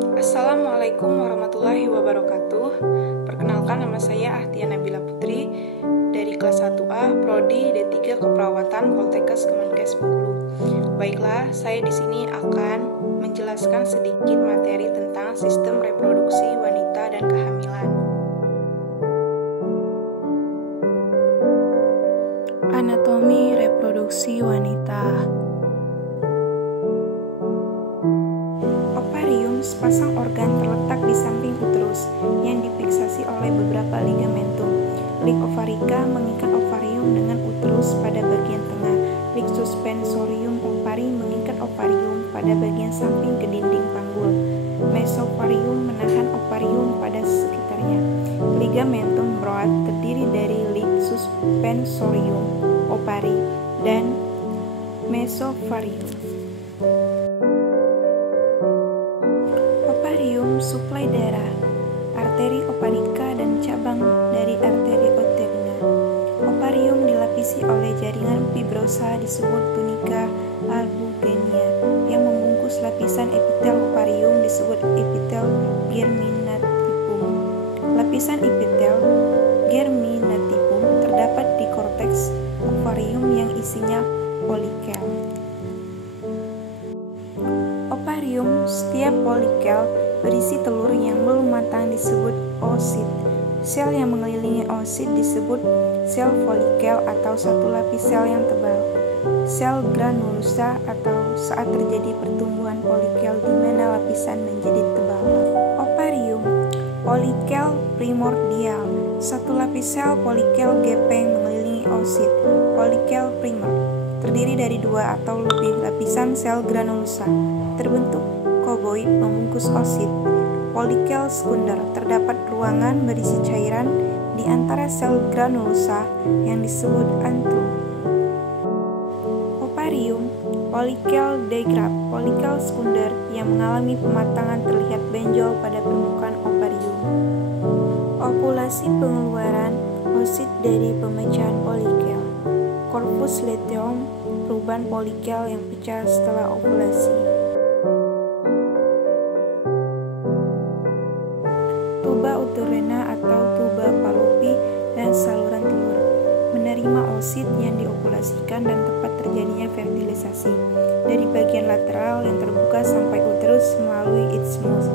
Assalamualaikum warahmatullahi wabarakatuh. Perkenalkan, nama saya Ahtia Nabila Putri dari kelas 1A Prodi D3 Keperawatan Poltekkes Kemenkes Bengkulu. Baiklah, saya di sini akan menjelaskan sedikit materi tentang sistem reproduksi wanita dan kehamilan. Anatomi reproduksi wanita. Ovarium, sepasang organ terletak di samping uterus yang difiksasi oleh beberapa ligamentum. Lig ovarica mengikat ovarium dengan uterus pada bagian tengah. Lig suspensorium ovari mengikat ovarium pada bagian samping ke dinding panggul. Mesovarium menahan ovarium pada sekitarnya. Ligamentum Broad terdiri dari lig suspensorium ovari dan mesovarium. Ovarium suplai darah, arteri ovarica dan cabang dari arteri uterina. Ovarium dilapisi oleh jaringan fibrosa disebut tunika albugenia yang membungkus lapisan epitel ovarium disebut epitel germinativum. Lapisan epitel germinativum terdapat di korteks ovarium yang isinya folikel. Ovarium, setiap folikel berisi telur yang belum matang disebut oosit. Sel yang mengelilingi oosit disebut sel folikel atau satu lapis sel yang tebal. Sel granulosa atau saat terjadi pertumbuhan folikel di mana lapisan menjadi tebal. Ovarium, folikel primordial, satu lapis sel folikel gepeng mengelilingi oosit. Folikel primer terdiri dari dua atau lebih lapisan sel granulosa terbentuk koboid membungkus oosit. Folikel sekunder, terdapat ruangan berisi cairan di antara sel granulosa yang disebut antrum. Ovarium, folikel digraph, folikel sekunder yang mengalami pematangan terlihat benjol pada permukaan ovarium. Ovulasi, pengeluaran oosit dari pemecahan folikel. Corpus luteum, perubahan folikel yang pecah setelah ovulasi. Tuba uterina atau tuba fallopi dan saluran telur menerima oosit yang diovulasikan dan tempat terjadinya fertilisasi. Dari bagian lateral yang terbuka sampai uterus melalui isthmus.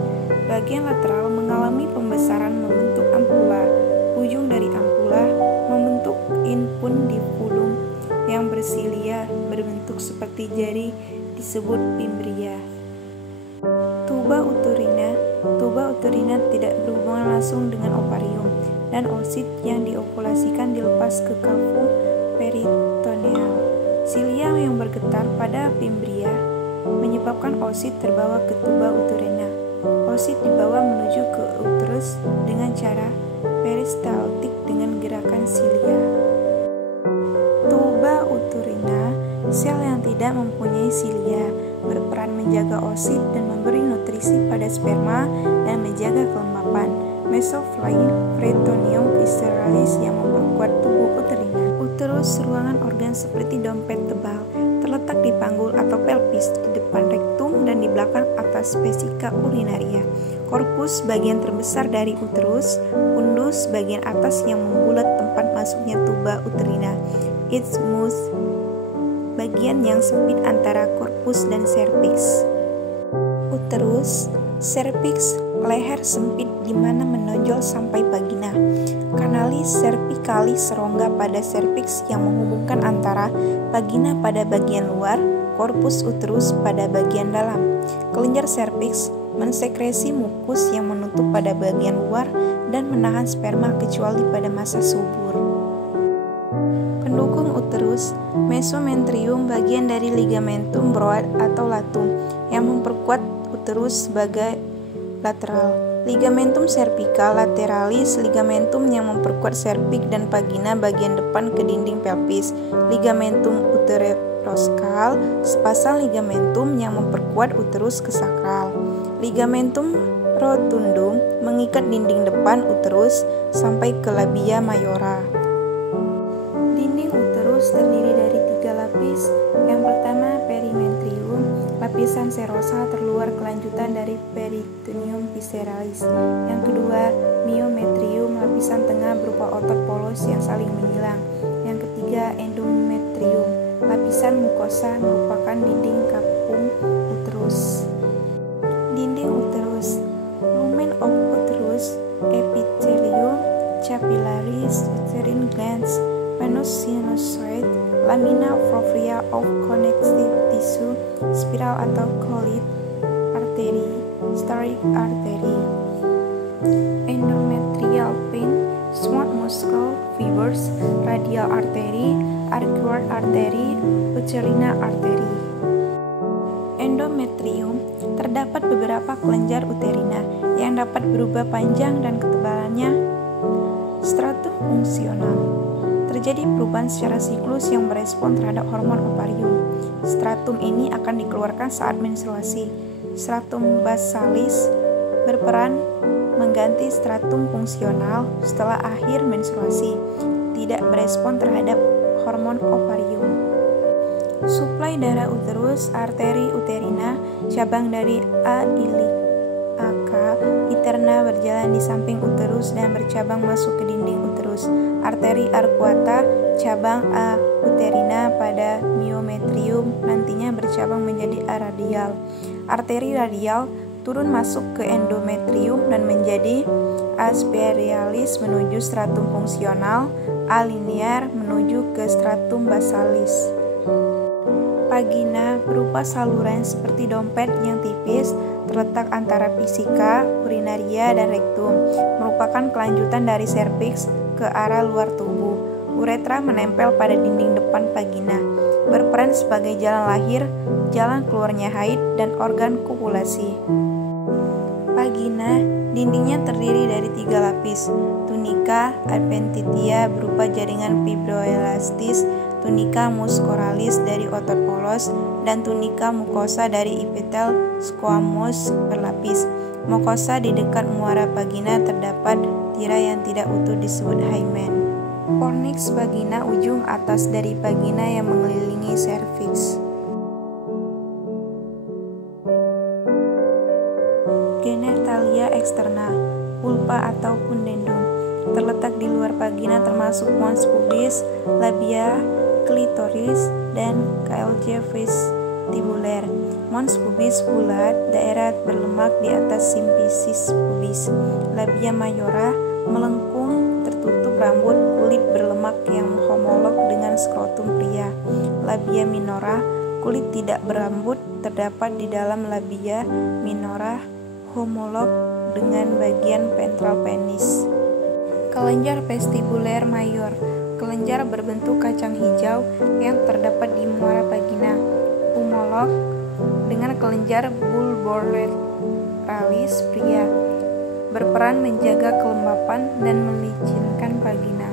Bagian lateral mengalami pembesaran membentuk ampula. Ujung dari ampula membentuk infundibulum yang bersilia berbentuk seperti jari disebut fimbria. Tuba uterina tidak berhubungan langsung dengan ovarium dan oosit yang diovulasikan dilepas ke kavum peritoneal. Silia yang bergetar pada fimbria menyebabkan oosit terbawa ke tuba uterina. Oosit dibawa menuju ke uterus dengan cara peristaltik dengan gerakan silia. Tuba uterina, sel yang tidak mempunyai silia, berperan menjaga oosit dan memberi nutrisi pada sperma dan menjaga kelembapan. Mesoflying peritoneum visceralis yang memperkuat tubuh uterina. Uterus, ruangan organ seperti dompet tebal, terletak di panggul atau pelvis, di depan rektum dan di belakang atas vesika urinaria. Korpus, bagian terbesar dari uterus. Fundus, bagian atas yang membulat tempat masuknya tuba uterina. Isthmus, bagian yang sempit antara korpus dan serviks. Uterus, serviks, leher sempit di mana menonjol sampai vagina. Kanalis cervicalis, rongga pada serviks yang menghubungkan antara vagina pada bagian luar, korpus uterus pada bagian dalam. Kelenjar serviks mensekresi mukus yang menutup pada bagian luar dan menahan sperma kecuali pada masa subur. Pendukung uterus, mesometrium, bagian dari ligamentum broad atau latum yang memperkuat uterus sebagai lateral. Ligamentum cervical lateralis, ligamentum yang memperkuat serviks dan vagina bagian depan ke dinding pelvis. Ligamentum uteroskal, sepasang ligamentum yang memperkuat uterus ke sakral. Ligamentum rotundum mengikat dinding depan uterus sampai ke labia mayora. Dinding uterus terdiri dari 3 lapis. Yang pertama perimetrium, lapisan serosa terluar kelanjutan dari peritoneum visceralis. Yang kedua, myometrium, lapisan tengah berupa otot polos yang saling menyilang. Yang ketiga, endometrium, lapisan mukosa merupakan dinding kapung uterus. Dinding uterus, lumen of uterus, epithelium, capillaries, uterine glands, venous sinusoid, lamina propria of connective tissue, spiral atau colite, arteri, striate artery. Endometrial vein, smooth muscle fibers, radial artery, arcuate artery, uterina artery. Endometrium, terdapat beberapa kelenjar uterina yang dapat berubah panjang dan ketebalannya. Stratum fungsional, terjadi perubahan secara siklus yang merespon terhadap hormon ovarium. Stratum ini akan dikeluarkan saat menstruasi. Stratum basalis berperan mengganti stratum fungsional setelah akhir menstruasi, tidak berespon terhadap hormon ovarium. Suplai darah uterus, arteri uterina, cabang dari A interna berjalan di samping uterus dan bercabang masuk ke dinding uterus. Arteri arcuata, cabang A uterina pada myometrium, nantinya bercabang menjadi A radial. Arteri radial turun masuk ke endometrium dan menjadi A spiralis menuju stratum fungsional, A linear menuju ke stratum basalis. Vagina berupa saluran seperti dompet yang tipis, terletak antara fisika, urinaria, dan rektum, merupakan kelanjutan dari serviks ke arah luar tubuh. Uretra menempel pada dinding depan vagina, berperan sebagai jalan lahir, jalan keluarnya haid, dan organ kopulasi. Vagina, dindingnya terdiri dari 3 lapis, tunica adventitia berupa jaringan fibroelastis, tunica muscularis dari otot polos, dan tunica mucosa dari epitel squamous berlapis. Mucosa di dekat muara vagina terdapat tirai yang tidak utuh disebut hymen. Fornix vagina, ujung atas dari vagina yang mengelilingi serviks. Genitalia eksterna, pulpa atau pudendum, terletak di luar vagina termasuk mons pubis, labia, klitoris, dan KLJ vestibuler. Mons pubis bulat, daerah berlemak di atas simfisis pubis. Labia mayora, melengkung, tertutup rambut, kulit berlemak yang homolog dengan skrotum pria. Labia minora, kulit tidak berambut, terdapat di dalam labia minora, homolog dengan bagian ventral penis. Kelenjar vestibuler mayor, kelenjar berbentuk kacang hijau yang terdapat di muara vagina, homolog dengan kelenjar bulboretralis pria, berperan menjaga kelembapan dan melicinkan vagina.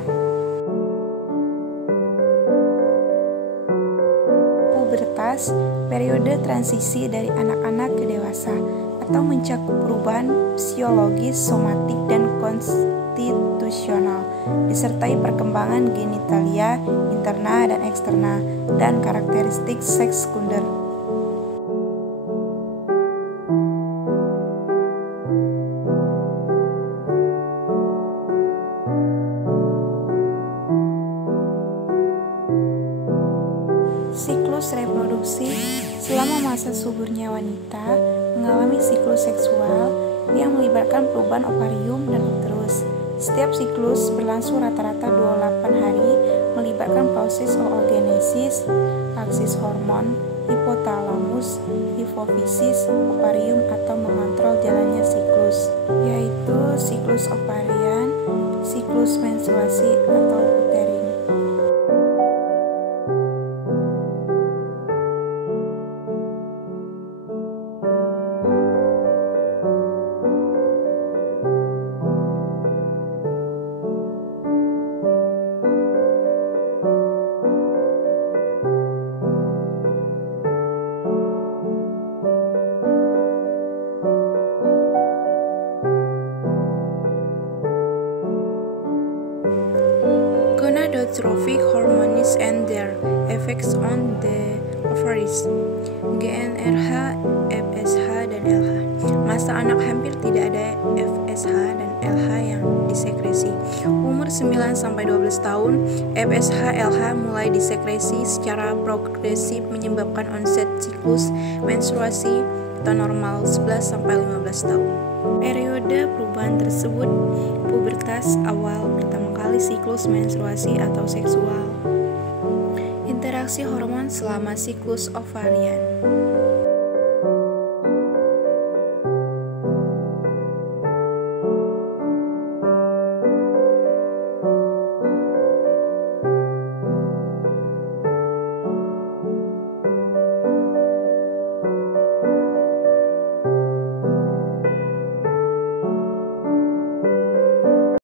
Pubertas, periode transisi dari anak-anak ke dewasa, atau mencakup perubahan fisiologis, somatik, dan konstitusional, disertai perkembangan genitalia interna dan eksterna, dan karakteristik seks sekunder. Siklus reproduksi, selama masa suburnya wanita mengalami siklus seksual yang melibatkan perubahan ovarium dan uterus. Setiap siklus berlangsung rata-rata 28 hari, melibatkan proses oogenesis, aksis hormon, hipotalamus, hipofisis, ovarium, atau mengontrol jalannya siklus, yaitu siklus ovarian, siklus menstruasi, atau uterin. Gonadotrophic hormones and their effects on the ovaries, GnRH, FSH, dan LH. Masa anak hampir tidak ada FSH dan LH yang disekresi. Umur 9-12 tahun, FSH LH mulai disekresi secara progresif menyebabkan onset siklus menstruasi atau normal 11-15 tahun. Periode perubahan tersebut pubertas awal pertama kali siklus menstruasi atau seksual. Interaksi hormon selama siklus ovarian.